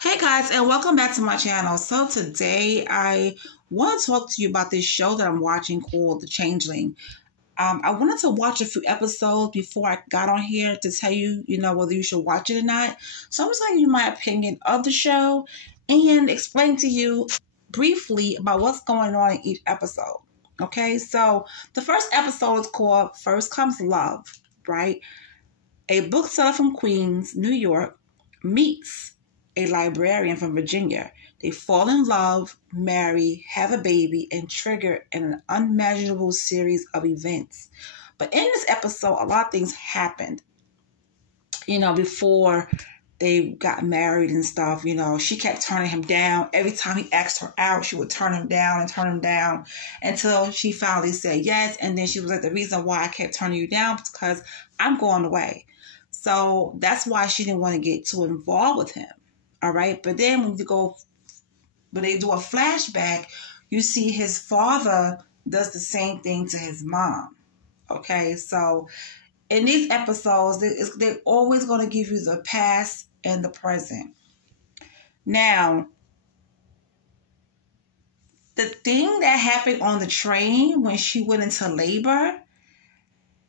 Hey guys, and welcome back to my channel. So today I want to talk to you about this show that I'm watching called The Changeling. I wanted to watch a few episodes before I got on here to tell you, whether you should watch it or not. So I'm just going to give you my opinion of the show and explain to you briefly about what's going on in each episode. Okay, so the first episode is called First Comes Love, right? A bookseller from Queens, New York, meets a librarian from Virginia. They fall in love, marry, have a baby, and trigger an unimaginable series of events. But in this episode, a lot of things happened. Before they got married and stuff, she kept turning him down. Every time he asked her out, she would turn him down until she finally said yes. And then she was like, the reason why I kept turning you down is because I'm going away. So that's why she didn't want to get too involved with him. All right. But then when they do a flashback, you see his father does the same thing to his mom. Okay. So in these episodes, they're always going to give you the past and the present. Now, the thing that happened on the train when she went into labor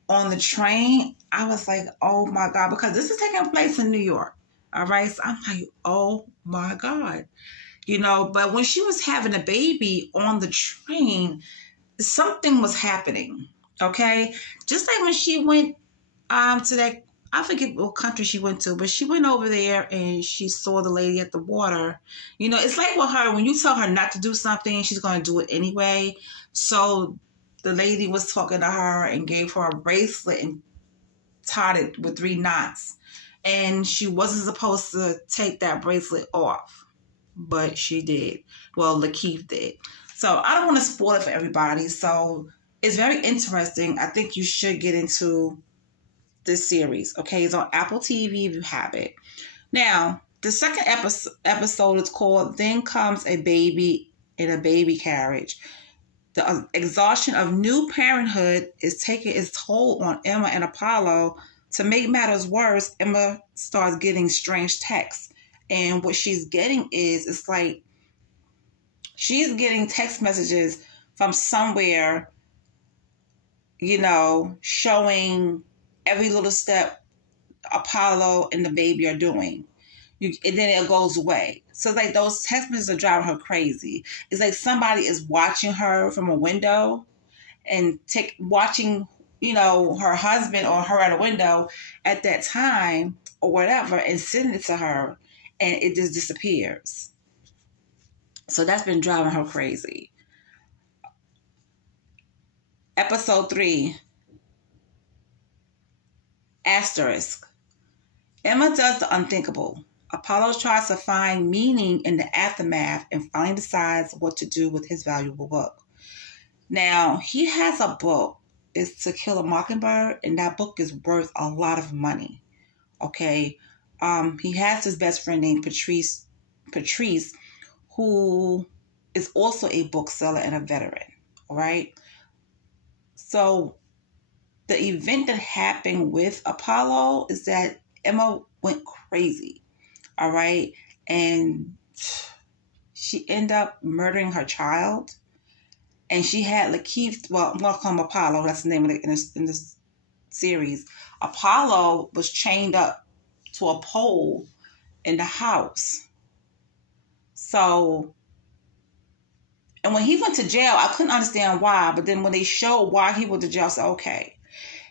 on the train, I was like, oh my God, because this is taking place in New York. All right. So I'm like, oh my God, but when she was having a baby on the train, something was happening. Okay. Just like when she went to that, I forget what country she went to, but she went over there and she saw the lady at the water. It's like with her, when you tell her not to do something, she's going to do it anyway. So the lady was talking to her and gave her a bracelet and tied it with 3 knots. And she wasn't supposed to take that bracelet off, but she did. Well, Lakeith did. So I don't want to spoil it for everybody. So it's very interesting. I think you should get into this series. Okay, it's on Apple TV if you have it. Now, the second episode is called Then Comes a Baby in a Baby Carriage. The exhaustion of new parenthood is taking its toll on Emma and Apollo. To make matters worse, Emma starts getting strange texts. And what she's getting it's like she's getting text messages from somewhere, showing every little step Apollo and the baby are doing. And then it goes away. So like those text messages are driving her crazy. It's like somebody is watching her from a window and watching her husband or her at a window at that time or whatever and sending it to her, and it just disappears. So that's been driving her crazy. Episode 3, Asterisk. Emma does the unthinkable. Apollo tries to find meaning in the aftermath and finally decides what to do with his valuable book. Now, he has a book. It's To Kill a Mockingbird, and that book is worth a lot of money. Okay. He has his best friend named Patrice, who is also a bookseller and a veteran. All right. So the event that happened with Apollo is that Emma went crazy. All right. And she ended up murdering her child. And she had Lakeith, well, I'm going to call him Apollo. That's the name of it in this series. Apollo was chained up to a pole in the house. So, and when he went to jail, I couldn't understand why. But then when they showed why he went to jail, I said, okay.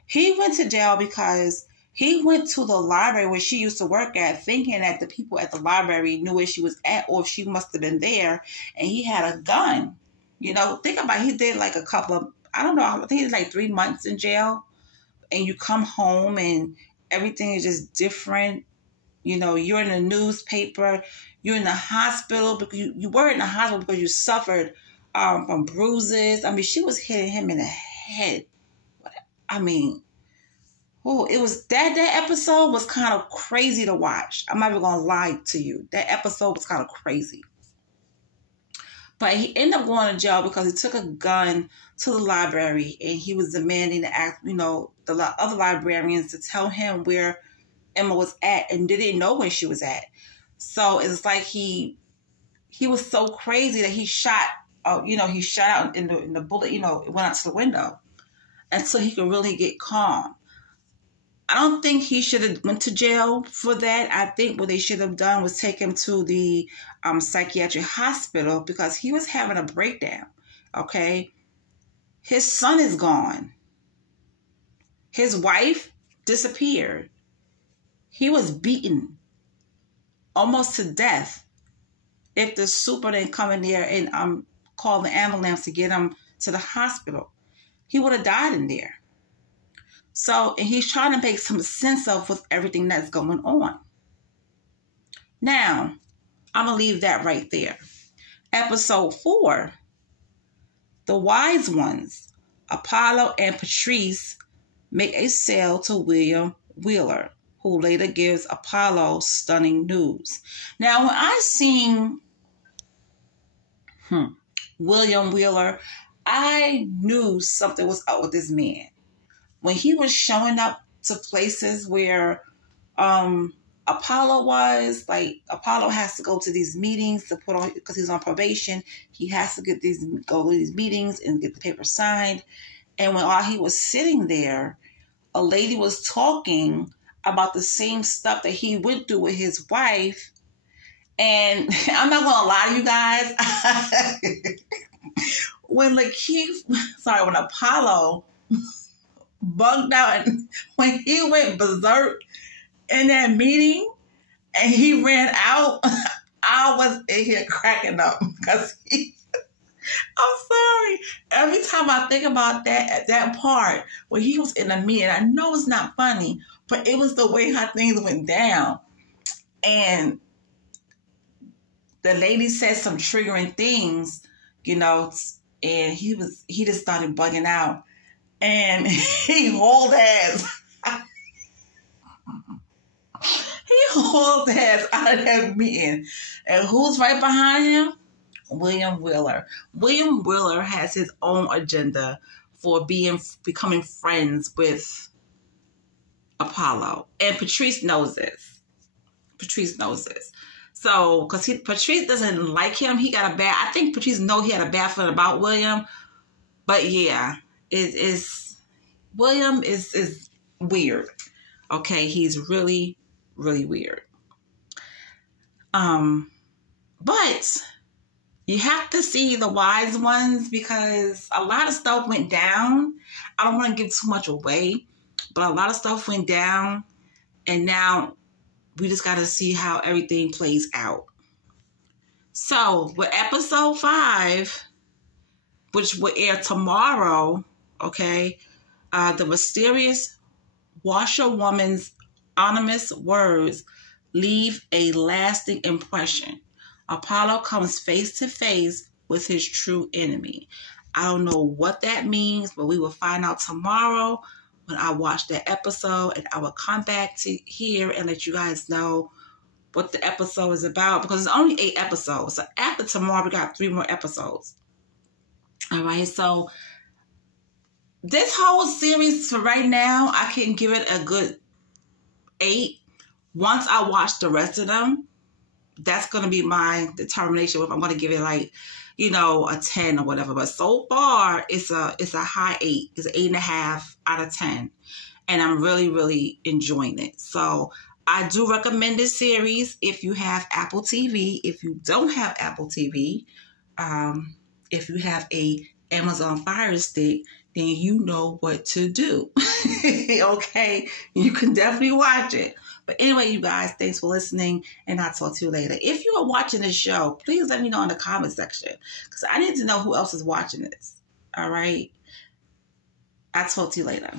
He went to jail because he went to the library where she used to work at, thinking that the people at the library knew where she was at or if she must have been there. And he had a gun. Think about it. He did like a couple of, I don't know, I think he did like 3 months in jail. And you come home and everything is just different. You're in the newspaper. You're in the hospital because you were in the hospital because you suffered from bruises. I mean, she was hitting him in the head. I mean, it was that episode was kind of crazy to watch. I'm not even going to lie to you. That episode was kind of crazy. But he ended up going to jail because he took a gun to the library and he was demanding the other librarians to tell him where Emma was at, and they didn't know where she was at. So it's like he was so crazy that he shot, he shot out in the bullet, it went out to the window until he could really get calm. I don't think he should have went to jail for that. I think what they should have done was take him to the psychiatric hospital because he was having a breakdown. Okay. His son is gone. His wife disappeared. He was beaten almost to death. If the super didn't come in there and call the ambulance to get him to the hospital, he would have died in there. So, and he's trying to make some sense of with everything that's going on. Now, I'm going to leave that right there. Episode 4, the wise ones, Apollo and Patrice, make a sale to William Wheeler, who later gives Apollo stunning news. Now, when I seen William Wheeler, I knew something was up with this man. When he was showing up to places where Apollo was, like Apollo has to go to these meetings to put on, because he's on probation, he has to go to these meetings and get the paper signed. And while he was sitting there, a lady was talking about the same stuff that he went through with his wife. And I'm not going to lie to you guys. when Apollo bugged out, and when he went berserk in that meeting and he ran out, I was in here cracking up because I'm sorry. Every time I think about that part where he was in a meeting, I know it's not funny, but it was the way how things went down. And the lady said some triggering things, and he just started bugging out. And he hauled ass. He hauled ass out of that meeting. And who's right behind him? William Wheeler. William Wheeler has his own agenda for becoming friends with Apollo. And Patrice knows this. So, because Patrice doesn't like him, I think Patrice know he had a bad feeling about William. But yeah, William is weird. Okay, he's really, really weird. But you have to see the wise ones because a lot of stuff went down. I don't want to give too much away, but a lot of stuff went down, and now we just got to see how everything plays out. So with episode 5, which will air tomorrow, okay, the mysterious washerwoman's anonymous words leave a lasting impression. Apollo comes face to face with his true enemy. I don't know what that means, but we will find out tomorrow when I watch that episode, and I will come back to here and let you guys know what the episode is about, because it's only 8 episodes. So after tomorrow, we got 3 more episodes. All right, so this whole series for right now, I can give it a good 8. Once I watch the rest of them, that's going to be my determination if I'm going to give it like, a 10 or whatever. But so far, it's a high 8. It's an 8.5 out of 10. And I'm really, really enjoying it. So I do recommend this series if you have Apple TV. If you don't have Apple TV, if you have a Amazon Fire Stick, then you know what to do. Okay? You can definitely watch it. But anyway, you guys, thanks for listening, and I'll talk to you later. If you are watching this show, please let me know in the comment section, because I need to know who else is watching this. All right? I'll talk to you later.